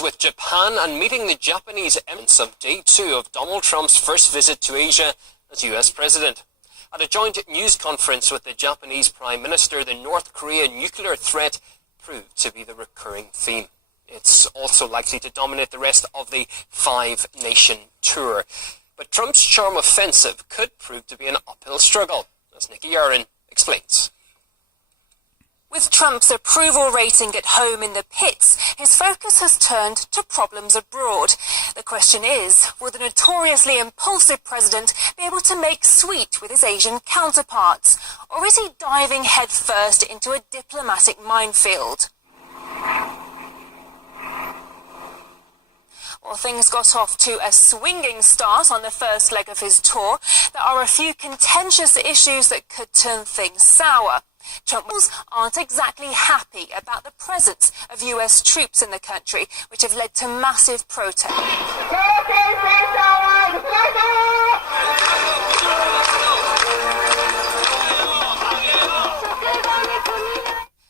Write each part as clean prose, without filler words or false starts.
with Japan and meeting the Japanese emirates of day 2 of Donald Trump's first visit to Asia as US President. At a joint news conference with the Japanese Prime Minister, the North Korea nuclear threat proved to be the recurring theme. It's also likely to dominate the rest of the 5-nation tour. But Trump's charm offensive could prove to be an uphill struggle, as Nikki Yarin explains. With Trump's approval rating at home in the pits, his focus has turned to problems abroad. The question is, will the notoriously impulsive president be able to make sweet with his Asian counterparts? Or is he diving headfirst into a diplomatic minefield? Well, things got off to a swinging start on the first leg of his tour. There are a few contentious issues that could turn things sour. Trumpers aren't exactly happy about the presence of US troops in the country, which have led to massive protests.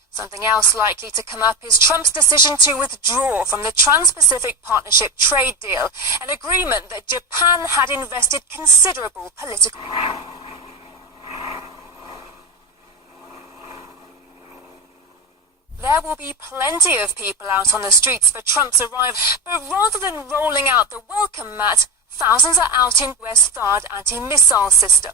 Something else likely to come up is Trump's decision to withdraw from the Trans-Pacific Partnership trade deal, an agreement that Japan had invested considerable political... There will be plenty of people out on the streets for Trump's arrival, but rather than rolling out the welcome mat, thousands are out in US THAAD anti-missile system.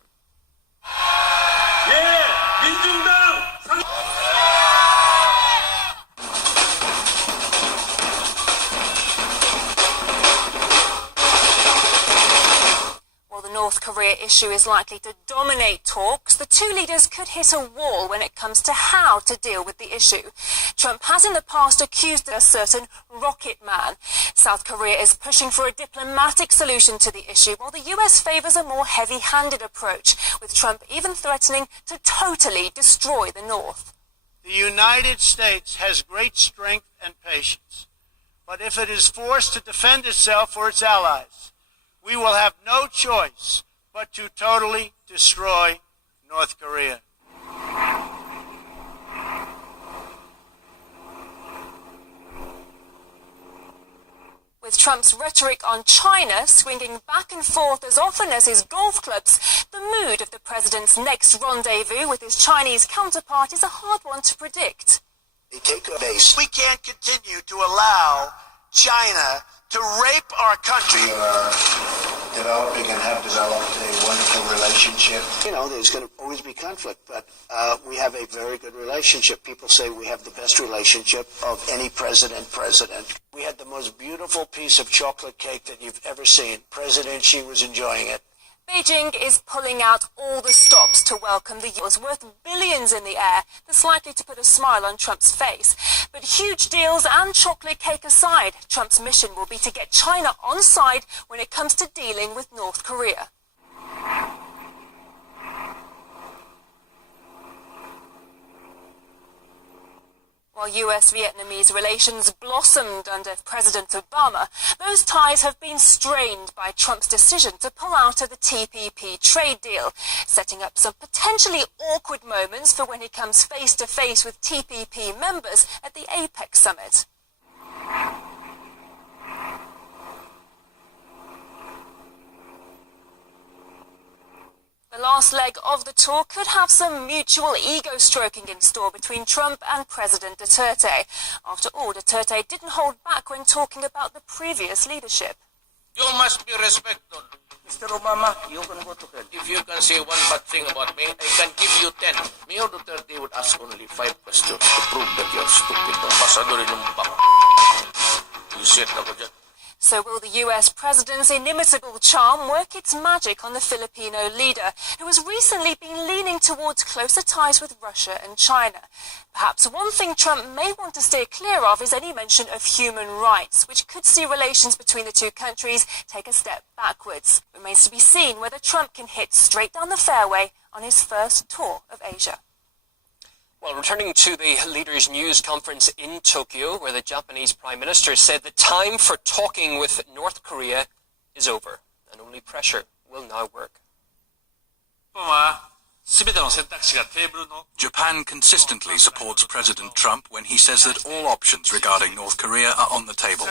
North Korea issue is likely to dominate talks, the two leaders could hit a wall when it comes to how to deal with the issue. Trump has in the past accused a certain rocket man. South Korea is pushing for a diplomatic solution to the issue, while the US favors a more heavy-handed approach, with Trump even threatening to totally destroy the North. The United States has great strength and patience, but if it is forced to defend itself or its allies, we will have no choice but to totally destroy North Korea. With Trump's rhetoric on China swinging back and forth as often as his golf clubs, the mood of the president's next rendezvous with his Chinese counterpart is a hard one to predict. We can't continue to allow China to rape our country. We are developing and have developed a wonderful relationship. You know, there's going to always be conflict, but we have a very good relationship. People say we have the best relationship of any president. We had the most beautiful piece of chocolate cake that you've ever seen. President Xi was enjoying it. Beijing is pulling out all the stops to welcome the US, worth billions in the air, that's likely to put a smile on Trump's face. But huge deals and chocolate cake aside, Trump's mission will be to get China on side when it comes to dealing with North Korea. While US-Vietnamese relations blossomed under President Obama, those ties have been strained by Trump's decision to pull out of the TPP trade deal, setting up some potentially awkward moments for when he comes face-to-face with TPP members at the APEC summit. The last leg of the tour could have some mutual ego-stroking in store between Trump and President Duterte. After all, Duterte didn't hold back when talking about the previous leadership. You must be respected. Mr. Obama, you can go to bed. If you can say one bad thing about me, I can give you 10. Mayor Duterte would ask only 5 questions to prove that you're stupid. Ambassador yung bak. You said na ko dyan. So will the US president's inimitable charm work its magic on the Filipino leader, who has recently been leaning towards closer ties with Russia and China? Perhaps one thing Trump may want to stay clear of is any mention of human rights, which could see relations between the two countries take a step backwards. It remains to be seen whether Trump can hit straight down the fairway on his first tour of Asia. Well, returning to the leaders' news conference in Tokyo, where the Japanese Prime Minister said the time for talking with North Korea is over, and only pressure will now work. Japan consistently supports President Trump when he says that all options regarding North Korea are on the table.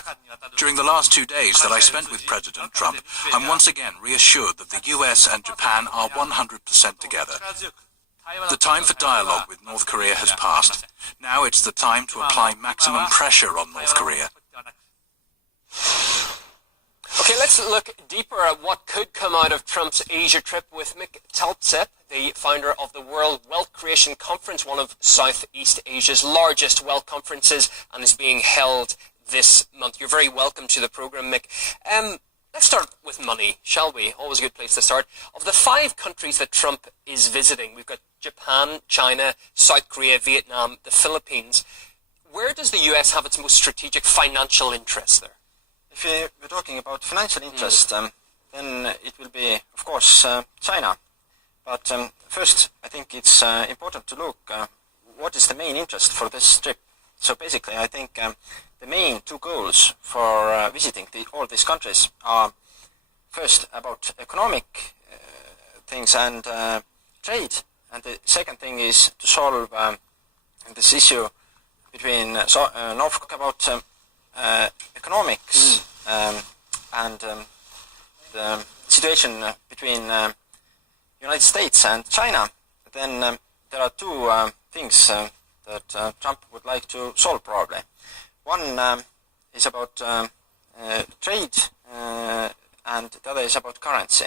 the last 2 days that I spent with President Trump, I'm once again reassured that the US and Japan are 100% together. The time for dialogue with North Korea has passed. Now it's the time to apply maximum pressure on North Korea. Okay, let's look deeper at what could come out of Trump's Asia trip with Mick Talpsep, the founder of the World Wealth Creation Conference, one of Southeast Asia's largest wealth conferences, and is being held this month. You're very welcome to the program, Mick. Let's start with money, shall we? Always a good place to start. Of the 5 countries that Trump is visiting, we've got Japan, China, South Korea, Vietnam, the Philippines. Where does the US have its most strategic financial interest there? If we're talking about financial interest, then it will be, of course, China. But first, I think it's important to look what is the main interest for this trip. So basically, I think the main 2 goals for visiting all these countries are first about economic things and trade, and the second thing is to solve this issue between about economics and the situation between United States and China. Then there are 2 things that Trump would like to solve probably. One is about trade and the other is about currency.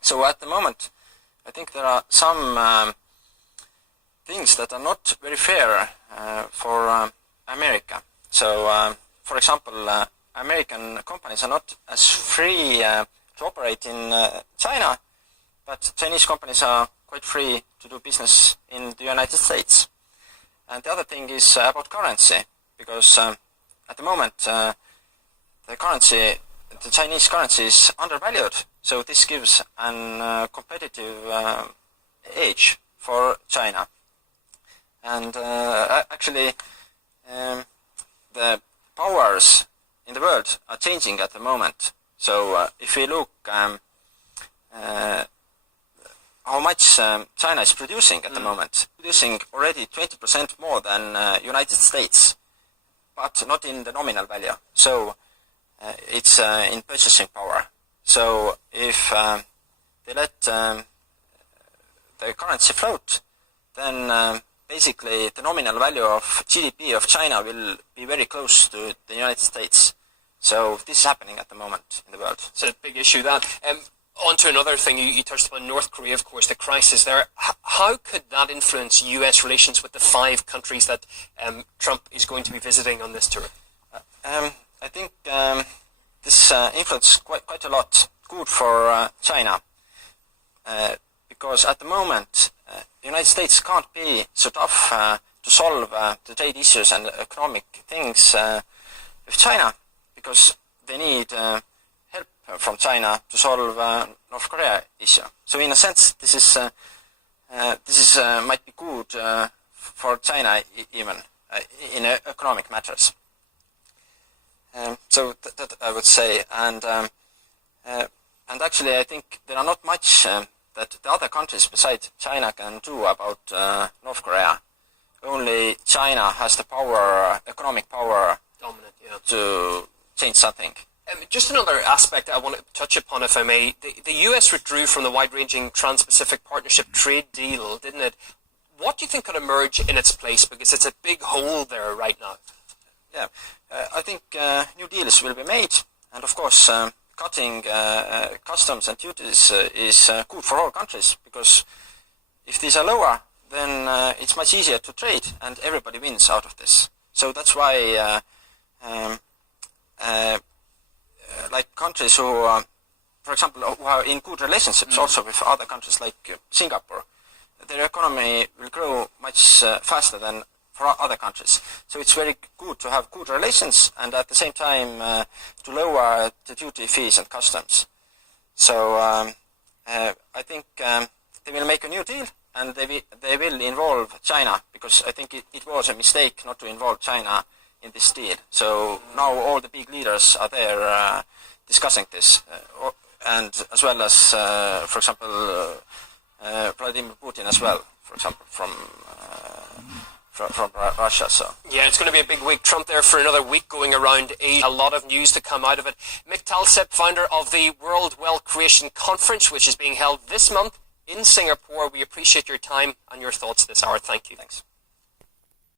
So at the moment I think there are some things that are not very fair for America. So for example, American companies are not as free to operate in China, but Chinese companies are quite free to do business in the United States. And the other thing is about currency, because at the moment the Chinese currency is undervalued, so this gives an competitive edge for China. And actually the powers in the world are changing at the moment. So if we look how much China is producing at the moment, producing already 20% more than United States, but not in the nominal value. So it's in purchasing power. So if they let the currency float, then basically the nominal value of GDP of China will be very close to the United States. So this is happening at the moment in the world. It's a big issue, that. On to another thing, you touched upon North Korea, of course, the crisis there. How could that influence US relations with the 5 countries that Trump is going to be visiting on this tour? I think this influences quite a lot good for China, because at the moment the United States can't be so tough to solve the trade issues and economic things with China, because they need help from China to solve North Korea issue. So in a sense, this is might be good for China even in economic matters. So that I would say, and actually I think there are not much that the other countries besides China can do about North Korea. Only China has the power, economic power, dominant, to change something. Just another aspect I want to touch upon, if I may. The US withdrew from the wide-ranging Trans-Pacific Partnership trade deal, didn't it? What do you think could emerge in its place? Because it's a big hole there right now. Yeah, I think new deals will be made, and of course cutting customs and duties is good for all countries, because if these are lower, then it's much easier to trade and everybody wins out of this. So that's why like countries who, for example, who are in good relationships also with other countries like Singapore, their economy will grow much faster than for other countries. So it's very good to have good relations and at the same time to lower the duty fees and customs. So I think they will make a new deal, and they will involve China, because I think it was a mistake not to involve China in this deal. So now all the big leaders are there discussing this, and as well as, for example, Vladimir Putin as well, for example, from Russia. So yeah, it's going to be a big week. Trump there for another week going around Asia. A lot of news to come out of it. Mick Talsep, founder of the World Wealth Creation Conference, which is being held this month in Singapore. We appreciate your time and your thoughts this hour. Thank you. Thanks.